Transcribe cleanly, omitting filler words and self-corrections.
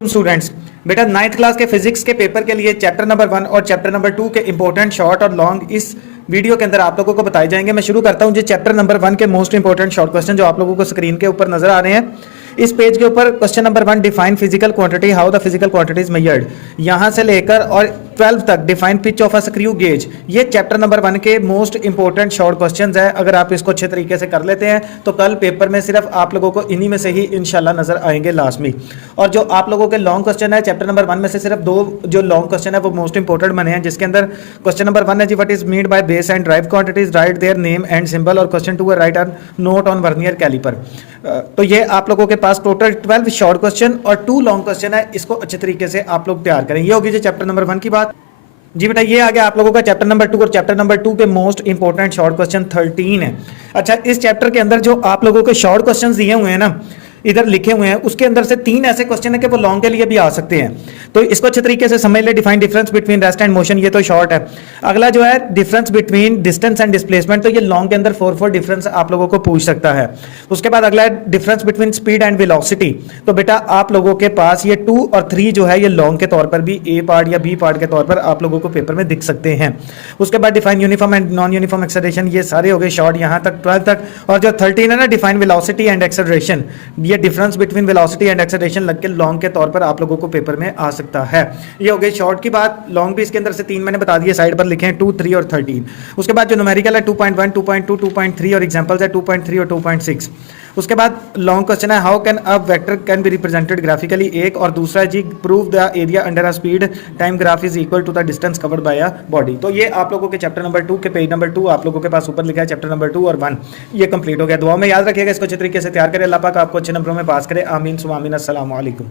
Students, बेटा 9th class के physics के पेपर के लिए चैप्टर नंबर 1 और चैप्टर नंबर 2 के इंपॉर्टेंट शॉर्ट और लॉन्ग इस वीडियो के अंदर आप लोगों को बताए जाएंगे। मैं शुरू करता हूं जी चैप्टर नंबर 1 के मोस्ट इंपॉर्टेंट शॉर्ट क्वेश्चन जो आप लोगों को स्क्रीन के ऊपर नजर आ रहे हैं। इस पेज के ऊपर question number 1, define physical quantity, how the physical quantity is measured, यहां से लेकर और 12 तक define pitch of a screw gauge. ये चैप्टर नंबर 1 के मोस्ट इंपॉर्टेंट शॉर्ट क्वेश्चंस है। अगर आप इसको अच्छे तरीके से कर लेते हैं तो कल पेपर में सिर्फ आप लोगों को इन्हीं में से ही इंशाल्लाह नजर आएंगे लास्ट में। और जो आप लोगों के लॉन्ग क्वेश्चन है चैप्टर नंबर 1 में से सिर्फ 2 जो लॉन्ग क्वेश्चन है वो मोस्ट इंपॉर्टेंट बने हैं, जिसके अंदर क्वेश्चन नंबर 1 है जी what is mean by base and derived quantities, right their name and symbol, और क्वेश्चन 2 है right a note on vernier caliper. तो ये आप लोगों के पास टोटल 12 शॉर्ट क्वेश्चन और 2 लॉन्ग क्वेश्चन है। इसको अच्छे तरीके से आप लोग तैयार करें। ये होगी जी चैप्टर नंबर 1 की बात। जी बेटा ये आ गया आप लोगों का चैप्टर नंबर 2 और चैप्टर नंबर 2 के मोस्ट इंपॉर्टेंट शॉर्ट क्वेश्चन 13 है। अच्छा, इस चैप्टर के अंदर जो आप लोगों को शॉर्ट क्वेश्चंस दिए हुए हैं ना, इधर लिखे हुए हैं, उसके अंदर से 3 ऐसे क्वेश्चन है कि वो लॉन्ग के लिए भी आ सकते हैं। तो इसको अच्छे तरीके से समझ ले। Define difference between rest and motion, ये तो शॉर्ट है। अगला जो है difference between distance and displacement, तो ये लॉन्ग के अंदर 4 डिफरेंस आप लोगों को पूछ सकता है। उसके बाद अगला है difference between speed and velocity. तो बेटा आप लोगों के पास ये 2 और 3 जो है ये लॉन्ग के तौर पर भी ए पार्ट या बी पार्ट के तौर पर आप लोगों को पेपर में दिख सकते हैं। उसके बाद define uniform and non uniform acceleration, ये सारे हो गए शॉर्ट यहाँ तक 12 तक। और जो 13 है ना डिफाइन वेलोसिटी एंड एक्सेलरेशन, ये difference between velocity and acceleration लग के लॉन्ग के तौर पर आप लोगों को पेपर में आ सकता है। ये हो गई शॉर्ट की बात। लॉन्ग भी इसके अंदर से 3 मैंने बता दिए, साइड पर लिखे हैं 2, 3 और 13। उसके बाद जो न्यूमेरिकल है 2.1, 2.2, 2.3 और एग्जांपल्स है 2.3 और 2.6। उसके बाद लॉन्ग क्वेश्चन है how can a vector can be represented graphically, एक, और दूसरा जी prove the area under a speed time graph is equal to the distance covered by a body. तो ये आप लोगों के चैप्टर नंबर 2 के पेज नंबर 2 आप लोगों के पास ऊपर लिखा है चैप्टर नंबर 2 और 1, ये कंप्लीट हो गया। दुआ में याद रखिएगा, इसको अच्छे तरीके से तैयार करें। अल्लाह पाक आपको अच्छे नंबरों में पास करे। आमीन सुमा आमीन। अस्सलाम वालेकुम।